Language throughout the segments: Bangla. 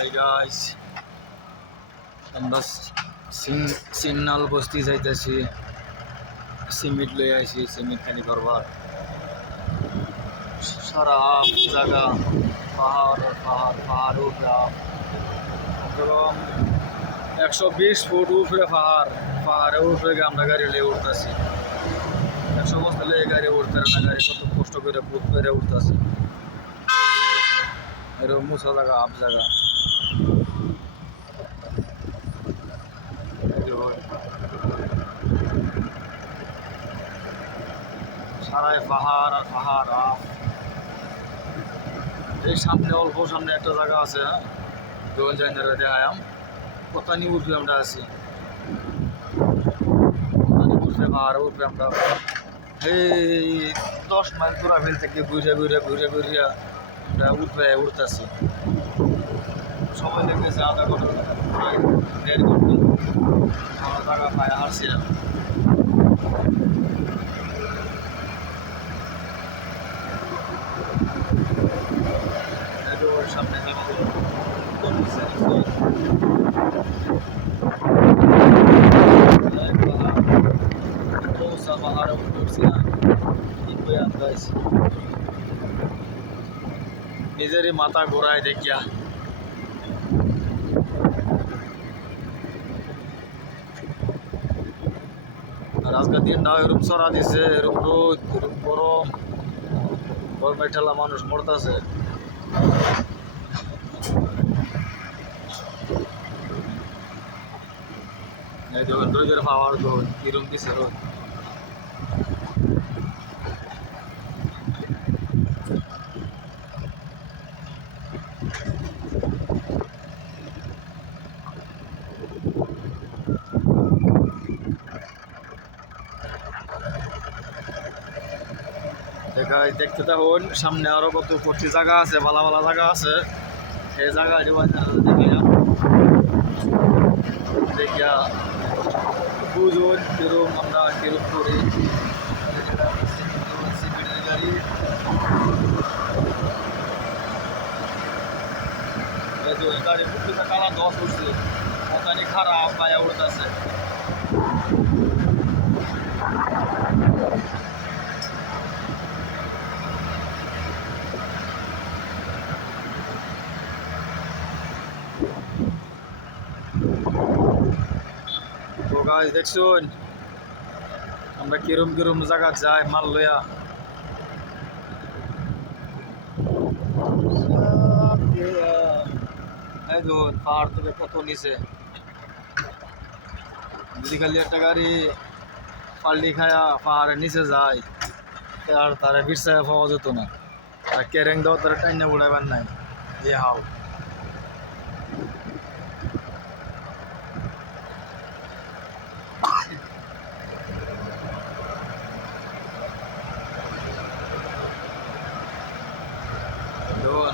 হাই গাইস, আমরা সিগনাল বস্তি যাইতেছি। সিমেন্ট লই আইছি, সিমেন্ট খানি করবার। সারা জায়গা পাহাড় পাহাড় পাহাড় উপরে, ধরুন 120 ফুট উপরে পাহাড়। পাহাড়ের উপরে আমরা গাড়ি লিয়ে উঠতেছি। 100 বস্তা লিয়ে গাড়ি উঠতে না, গাড়ি কত কষ্ট করে বুক করে উঠতেছে। এরকম মুসা জায়গা, আপ জায়গা। সারাই পাহাড় আর পাহাড়। এই সামনে অল্প সামনে একটা জায়গা আছে, হ্যাঁ, যখন যাই না দেখায়াম কোথানি উঠবে আমরা আছি। উঠবে পাহাড় উঠবে আমরা এই 10 মাইল ঘোরাফেল থেকে ঘুরে ঘুরে ঘুরে ঘুরে আমরা উঠতেছি। সময় লেগেছে আধা ঘন্টা, প্রায় 1.5 ঘন্টা। আমরা জায়গা পায়ে হারছিলাম। সামনে পাহাড়ে উঠছি না, নিজেরই মাথা ঘোরায় দেখিয়া। আর আজকের দিনটা এরকম সরা দিছে, এরকম রোদ, এরকম গরম। গরমে ঠেলা মানুষ মরতেছে। এই দেখুন রোদের পাওয়ার তো কিরম দিছে রোদ। দেখতে থাকুন, সামনে আরো কত কচ্ছি জায়গা আছে, ভালো ভালো জায়গা আছে। সেই জায়গায় দেখিয়া বুঝুন কিরম আমরা কিরম করি। গাড়ি গাড়ি প্রত্যেকটা কালা 10 উঠছে, ওখানে খারাপ পায়া উঠতেছে। তো গাছ দেখছুন আমরা কিরম কিরম জায়গা যাই মাল লইয়া। দেখুন পাহাড় থেকে কত নিচে। যদি খালি একটা গাড়ি পাল্টি খায়া পাহাড়ের নিচে যায়, আর তারা বিরসায় পাওয়া যেত না। আর কেরেং দেওয়া তারা টাইনে উড়াইবার নাই, যে হাও।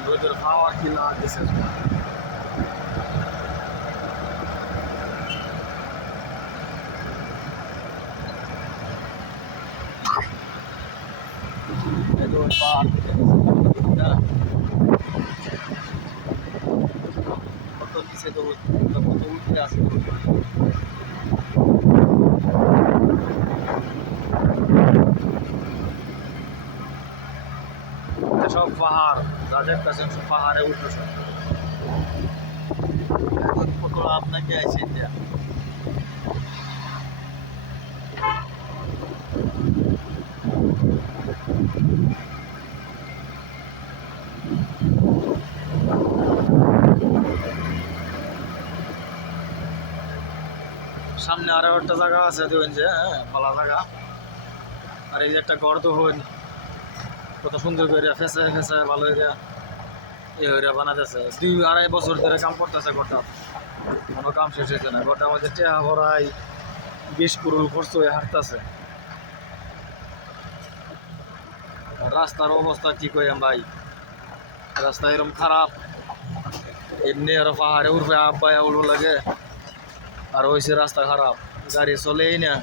রোদের খাওয়া কি লাগতেছে। পাহাড় কত নিচে তো কত উঠতে আছে। সব পাহাড়, যাদের কাছে সব পাহাড়ে উঠতেছে। এখন কত আপনাকে আছে এটা। সামনে আরো একটা জায়গা আছে, দেখুন যে, হ্যাঁ, ভালো জায়গা। আর এই যে একটা ঘর তো হইন কত সুন্দর করে ফেঁসে ফেঁসে ভালো করে এ হইরা বানাতেছে। 2-2.5 বছর ধরে কাম করতেছে ঘরটা, কোনো কাম শেষ হয়েছে না। ঘরটা আমাদের টেহা ভরাই 20 করোড় খরচ হয়ে হাঁটতেছে। রাস্তার অবস্থা কি কই ভাই, রাস্তা এরকম খারাপ। এমনি আরো পাহাড়ে উঠবে আব্বাই উঠবো লাগে, আর হয়েছে রাস্তা খারাপ, গাড়ি চলেই না।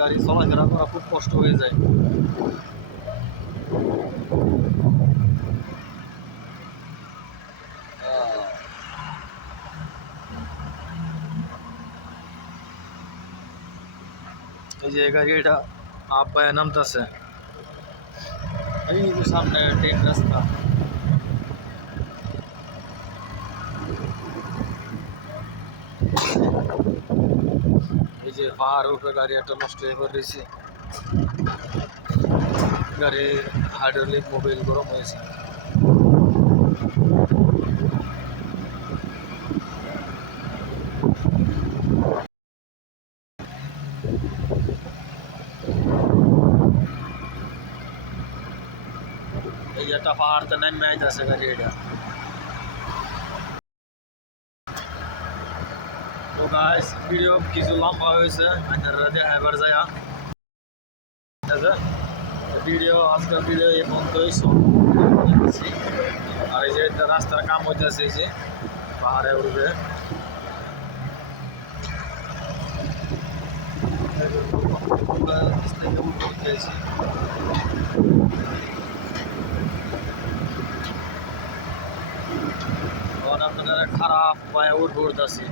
গাড়ি চলাফেরা করা খুব কষ্ট হয়ে যায়। এই যে গাড়িটা আব্বায় নামতেছে, এই যে সামনে ট্রেন রাস্তা। এই যে পাহাড় উপরে গাড়ি একটা নষ্ট হয়ে পড়েছে, গাড়ির হাইড্রোলিক মোবিল গরম হয়েছে। এই যে একটা পাহাড়তে নেমে আইতেছে গাড়ি এটা। তো গাইস ভিডিও কিছু লম্বা হয়েছে, আপনারা দেখাইবার যায়। ঠিক আছে, ভিডিও আজকের ভিডিও এই পর্যন্তই সব। আর এই যে রাস্তার কাম হইতেছে, এই যে পাহাড়ে উঠবে। আপনাদের খারাপ পায়ে উঠতেছি,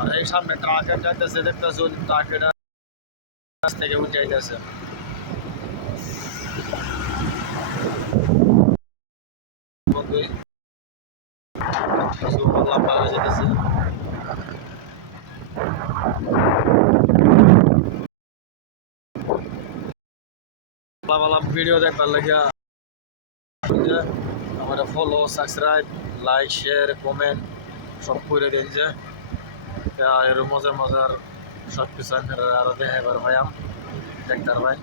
আর এই সামনে ট্রাকের যাইতেছে, দেখতেছে ট্রাকের কাছ থেকে উঠে যাইতেছে। লম্বা হয়ে যেতেছে। ভিডিও দেখবার লাগিয়া আমার follow, subscribe, like, share, comment সব করে দিন। যে এর মজার মজার সব কিছু আপনারা আরো দেখাইবার ভাইয়াম দেখতার ভাই।